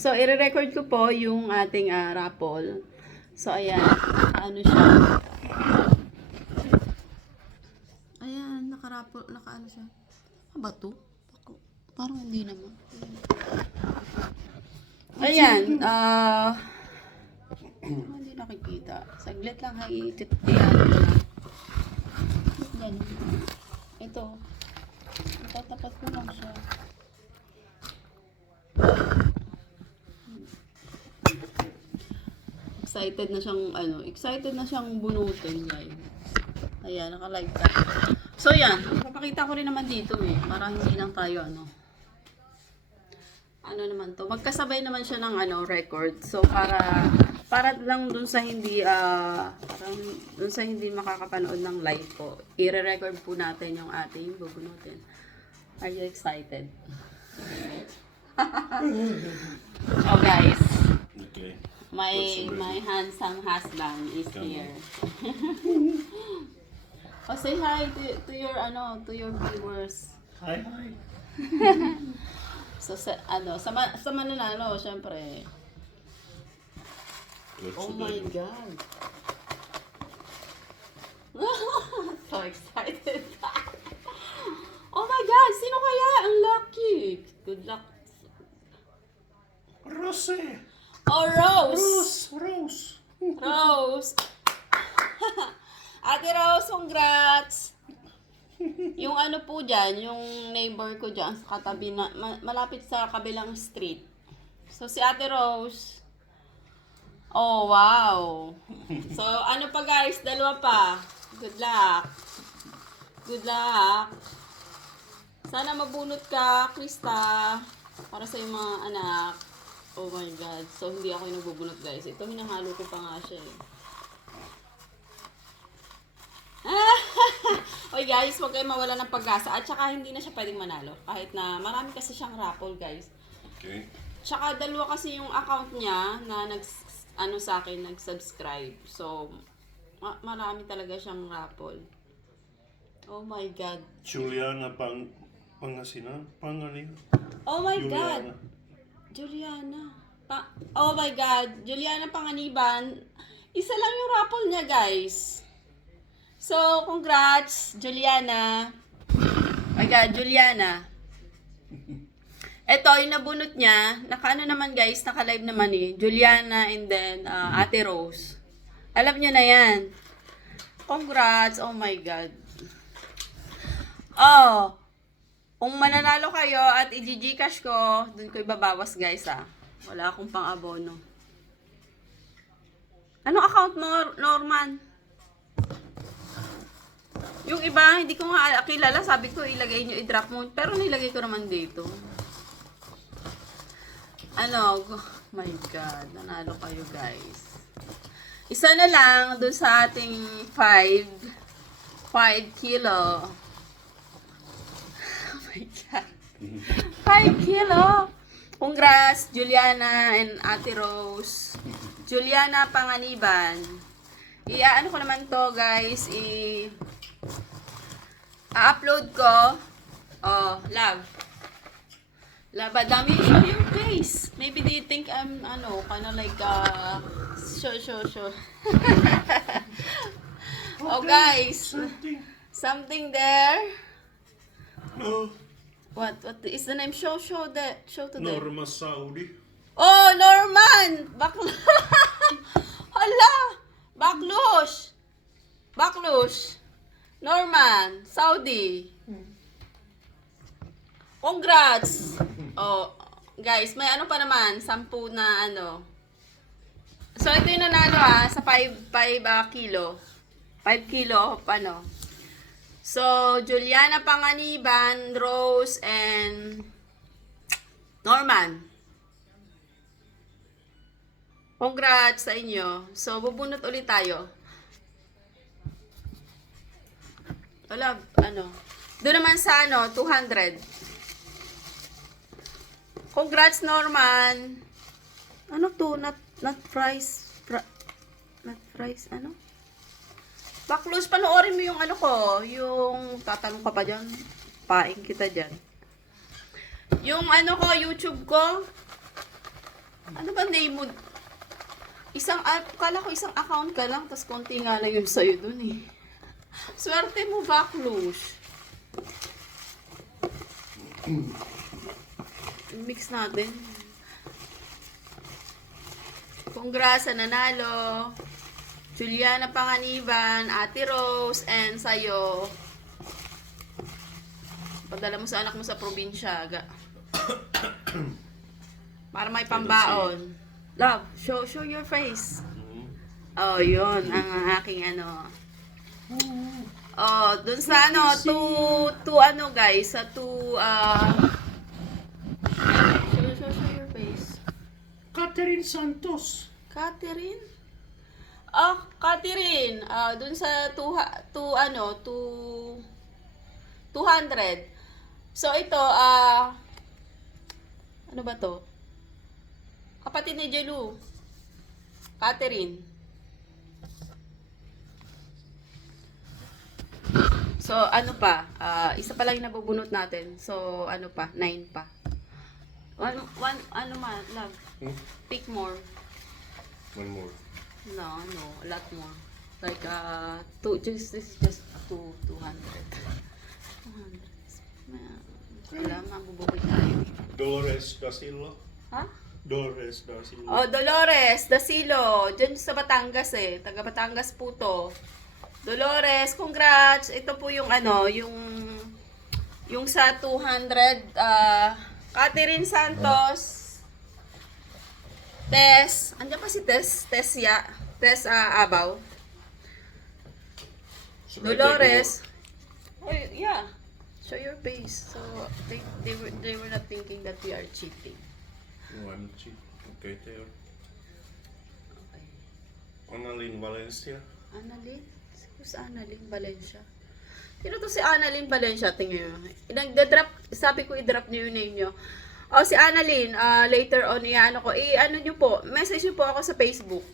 So, i-record ko po yung ating raffle. So, ayan. Ano siya? Ayan, naka-raffle, naka-ano siya. Ano ba to? Parang hindi naman. Ayan, hindi nakikita. Saglit lang, i-ano lang. Yan. Ito. Tatapat ko lang siya. Excited na siyang bunutin, guys. Ayan, naka-live ka. So, yan. Papakita ko rin naman dito, para hindi lang tayo, ano naman to. Magkasabay naman siya ng, record. So, para lang dun sa hindi, parang dun sa hindi makakapanood ng live po. I-record po natin yung ating bubunutin. Are you excited? Oh, guys. Okay. My handsome husband is here. Oh, say hi to your viewers. Hi. So sa mananalo, syempre. Oh my God. So excited. Oh my God, sino kaya ang lucky? Good luck. Rose. Oh, Rose. Rose. Ate Rose, congrats! Yung ano po dyan, yung neighbor ko dyan, sa katabi na, malapit sa kabilang street. So, si Ate Rose, oh, wow! So, ano pa guys, dalawa pa. Good luck! Good luck! Sana mabunot ka, Krista, para sa iyong mga anak. Oh my God. So, hindi ako yung nagbubunot, guys. Ito, hinahalo ko pa nga siya, Oy guys, huwag kayo mawala ng pag-asa. At saka hindi na siya pwedeng manalo. Kahit na marami kasi siyang raffle, guys. Okay. Tsaka dalawa kasi yung account niya na sa akin, nag-subscribe. So, marami talaga siyang raffle. Oh my God. Juliana Pangasinan? Oh my Juliana. God. Juliana. Oh my God. Juliana Panganiban. Isa lang yung raffle niya, guys. So, congrats, Juliana. Oh my God, Juliana. Ito, yung nabunot niya, naka-ano naman guys, naka-live naman Juliana and then Ate Rose. Alam niyo na yan. Congrats, oh my God. Oh, kung mananalo kayo at i-gcash ko, dun ko ibabawas guys Wala akong pang-abono. Anong account mo, Norman? Yung iba, hindi ko nga kilala. Sabi ko, ilagay nyo, i-drop mo. Pero nilagay ko naman dito. Oh my God. Nanalo kayo, guys. Isa na lang doon sa ating 5 kilo. Oh my God. 5 kilo. Congrats, Juliana and Ate Rose. Juliana Panganiban. Ano ko naman to, guys. A-upload ko. Oh, love. Dami yung face. Maybe they think I'm, kinda like, sure. Oh, guys. Something there. No. What is the name? Show to them. Norma Saudi. Oh, Norman! Hala! Baklush! Norman, Saudi. Congrats! Oh, guys, may ano pa naman, 10 na So, ito yung nanalo sa 5 kilo. 5 kilo, So, Juliana Panganiban, Rose, and Norman. Congrats sa inyo. So, bubunot ulit tayo. Wala, doon naman sa 200. Congrats, Norman. Ano to? Not fries. Not fries, Baklos, panoorin mo yung yung tatanong ka pa dyan. Paing kita dyan. Yung YouTube ko, Ano ba name mo? Kala ko isang account ka lang, tapos konti nga lang yung sa'yo dun eh. Swerte mo, Baklush. Mix natin. Congrats sa nanalo. Juliana Panganiban, Ate Rose, and sa'yo. Padala mo sa anak mo sa probinsya. Para may pambaon. Love, show your face. Oh, yun ang aking ano. Oh, dun sa ano, to ano guys, sa show your face. Catherine Santos. Catherine? Ah, Catherine. Dun sa 200. So ito, ano ba to? Kapatid ni Jelu. Catherine. So, ano pa? Isa pa lang yung nabubunot natin. So, ano pa? 9 pa. Ano man, love? Pick more. One more. No, a lot more. Like, this is just 200. 200. Wala, mabubuhay tayo. Dolores Dasilo. Ha? Dolores Dasilo. Oh, Dolores Dasilo. Diyan sa Batangas eh. Taga Batangas po to. Dolores, congrats. Ito po yung ano, yung sa 200, Catherine Santos. Tess. Andiyan pa si Tess. Tess Abaw. So, Dolores. Oh, yeah. Show your face. So, they were not thinking that we are cheating. No, I'm cheap. Okay, there. Okay. Annalyn Valencia. Annalyn? Who's Annalyn Valencia? Sino to si Annalyn Valencia? Tingnan nyo. Nagda-drop, sabi ko i-drop nyo yung name nyo. O, si Annalyn, later on, ano nyo po, message nyo po ako sa Facebook.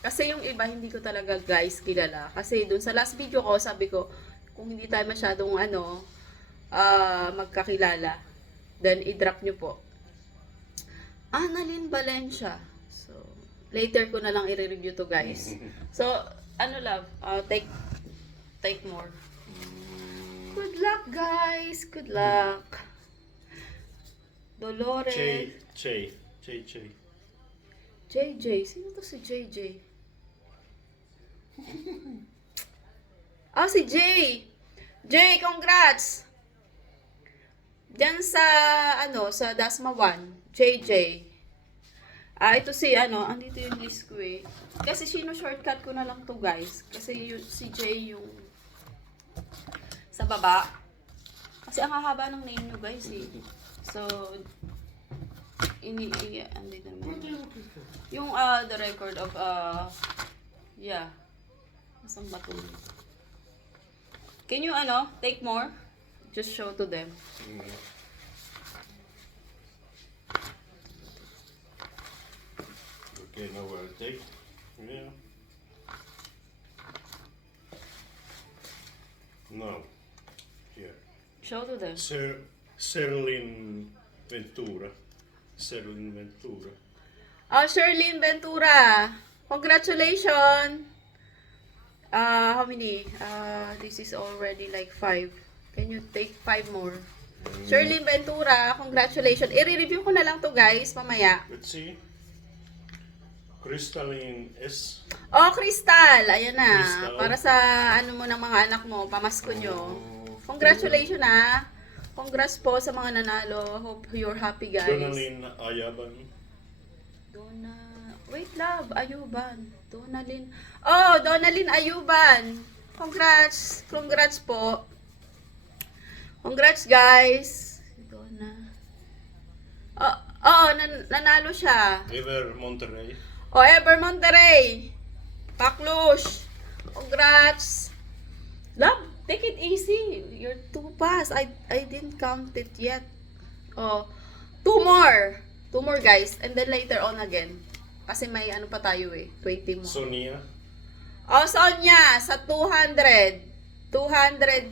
Kasi yung iba, hindi ko talaga guys kilala. Kasi dun sa last video ko, sabi ko, kung hindi tayo masyadong magkakilala, then i-drop nyo po. Annalyn Valencia. So, later ko na lang i-review to guys. So, ano love? Take more. Good luck guys. Good luck. Dolores. Che. JJ. Sino to si JJ? Si Jay. Jay, congrats. Diyan sa sa Dasma 1. JJ. Ito si andito yung list ko eh. Kasi shortcut ko na lang to guys. Kasi si Jay yung sa baba. Kasi ang hahaba ng name nyo guys eh. So, andito naman. Yung the record of yeah. Nasaan ba to? Can you take more? Just show to them. Okay, now I'll take. Yeah. Now, here. Show to them. Serlin Ventura. Serlin Ventura. Sherlyn Ventura. Congratulations. How many? This is already like 5. Can you take 5 more? Sherlyn Ventura, congratulations. I-review ko na lang to guys, mamaya. Let's see. Crystalline S. Crystal. Ayan na. Crystal. Para sa mo ng mga anak mo, pamasko nyo. Congratulations Congrats po sa mga nanalo. Hope you're happy guys. Donalyn Ayaban. Wait love, Ayuban. Donalyn Ayuban. Congrats po. Congrats guys. Nanalo siya. Ever Monterrey. Ever Monterrey. Paklush. Congrats. Love, take it easy. You're too fast. I didn't count it yet. 2 more. 2 more guys. And then later on again. Kasi may pa tayo 20 more. Sonia. Sonia, sa 200. 200,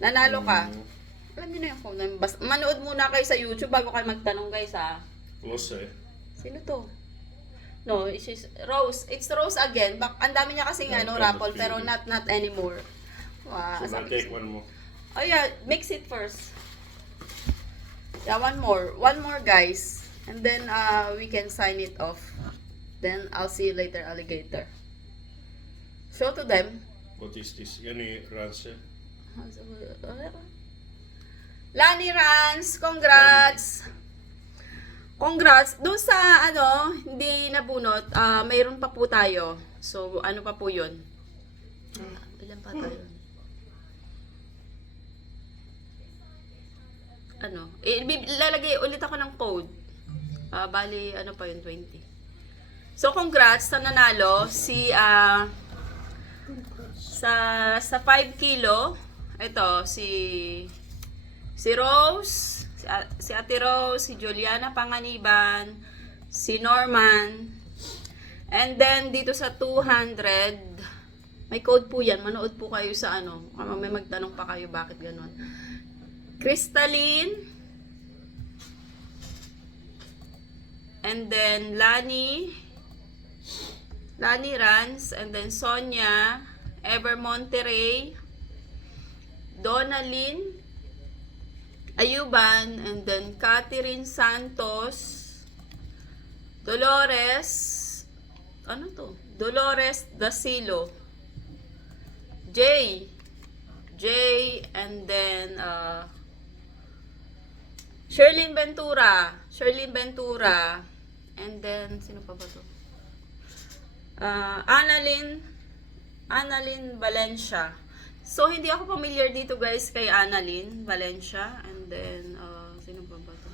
nanalo ka. Alam niyo na yung phone name. Manood muna kayo sa YouTube bago kayo magtanong guys ha. Los eh. Sino to? No, it's Rose. It's Rose again. Ang dami niya kasing raffle pero not anymore. Wow. So, take one more. Oh yeah, mix it first. Yeah, one more. One more guys. And then we can sign it off. Then I'll see you later, alligator. Show to them. What is this? Yani Rance. Lani Rans, congrats! Congrats! Doon sa, hindi nabunot, mayroon pa po tayo. So, ano pa po yun? Ilan pa tayo? Lalagay ulit ako ng code. Bali, ano pa yun, 20. So, congrats sa nanalo. Sa 5 kilo, ito, si Rose, si Ate Rose, si Juliana Panganiban, si Norman, and then dito sa 200, may code po yan, manood po kayo sa may magtanong pa kayo bakit ganon. Crystalline, and then Lani Rans, and then Sonia, Ever Monterrey, Donalyn Ayuban, and then Catherine Santos, Dolores, Dolores Dasilo, Jay, and then Sherlyn Ventura, and then sino pa ba to? Annalyn Valencia. So, hindi ako familiar dito guys kay Annalyn Valencia. And then, sino ba ba to?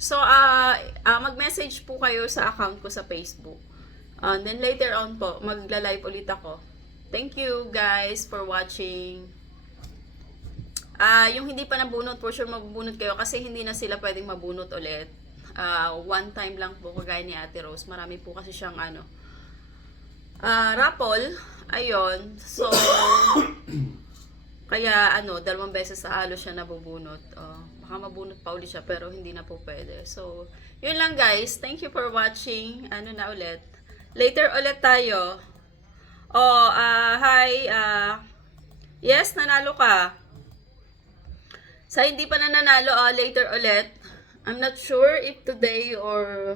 So, mag-message po kayo sa account ko sa Facebook. And then later on po, magla-live ulit ako. Thank you guys for watching. Yung hindi pa nabunot, for sure mabubunot kayo kasi hindi na sila pwedeng mabunot ulit. One time lang po, kagaya ni Ate Rose. Marami po kasi siyang raffle. Ayun. So, kaya 2 beses sa halo siya nabubunot. Baka mabunot pa ulit siya pero hindi na po pwede. So, yun lang guys. Thank you for watching. Na ulit. Later ulit tayo. Hi. Yes, nanalo ka. Sa hindi pa nanalo, later ulit. I'm not sure if today or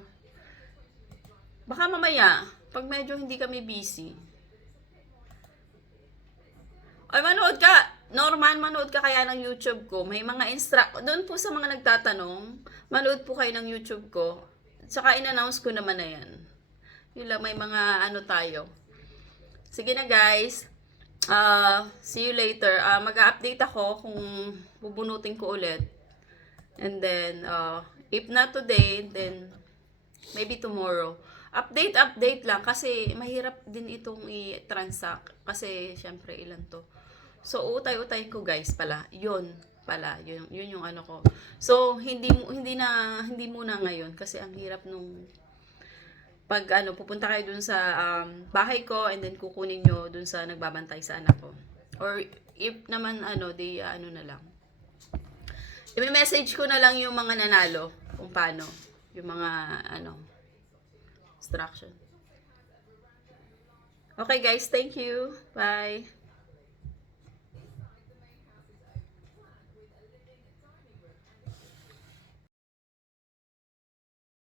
baka mamaya. Pag medyo hindi kami busy. Ay, manood ka. Norman, manood ka kaya ng YouTube ko. May mga doon po sa mga nagtatanong, manood po kayo ng YouTube ko. Tsaka in-announce ko naman na yan. Yun lang, may mga tayo. Sige na guys. See you later. Mag-update ako kung bubunutin ko ulit. And then, if not today, then maybe tomorrow. Update lang kasi mahirap din itong i-transact kasi syempre ilan to. So utay-utay ko guys pala. Yun yung ko. So hindi muna ngayon kasi ang hirap nung pag pupunta kayo dun sa bahay ko and then kukunin nyo dun sa nagbabantay sa anak ko. Or if naman na lang. I-message ko na lang yung mga nanalo kung paano yung mga instruction. Okay guys, thank you. Bye.